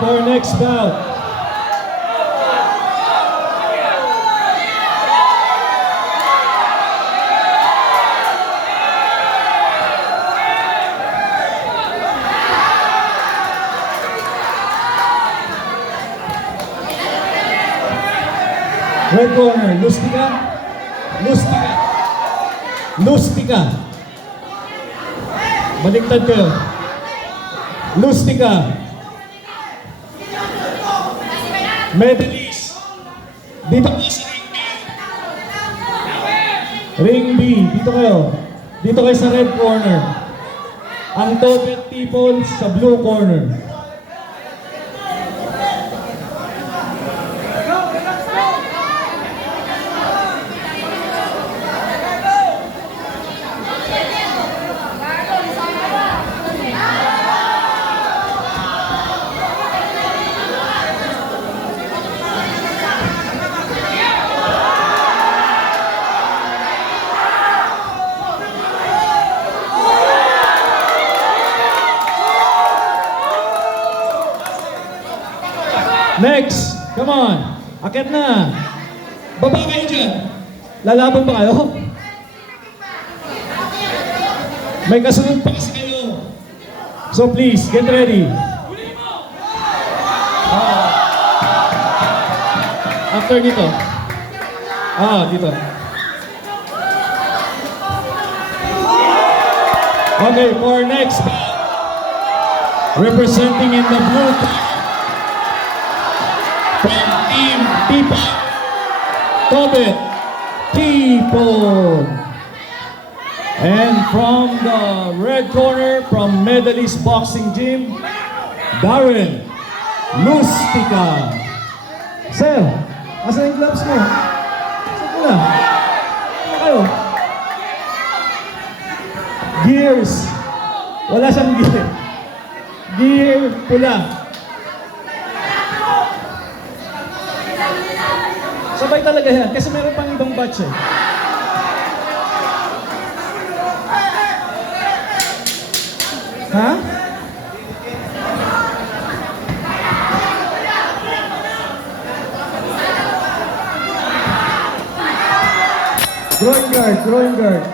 for next bout. Red corner, Lustica. Lustica. Lustica. Baliktad kayo. Lustica. Medalist. Dito kayo sa ring B. Ring B. Dito kayo. Dito kayo sa red corner. Ang Tobet people sa blue corner. Next, come on. Akit na. Baba kayo dyan. Lalaban ba kayo? May kasunod pa kasi kayo. So please, get ready. After dito. Dito. Okay, for next. Representing in the blue from Team Tipon, Tobet Tipon. And from the red corner, from Medalist Boxing Gym, Darren Lustica. Sir, asan yung gloves mo? Saan ko na? Ano kayo? Gears. Wala siyang gear. Gear pula. Sabay talaga yan, kasi meron pang ibang batch eh. Ha? Groin guard, groin guard.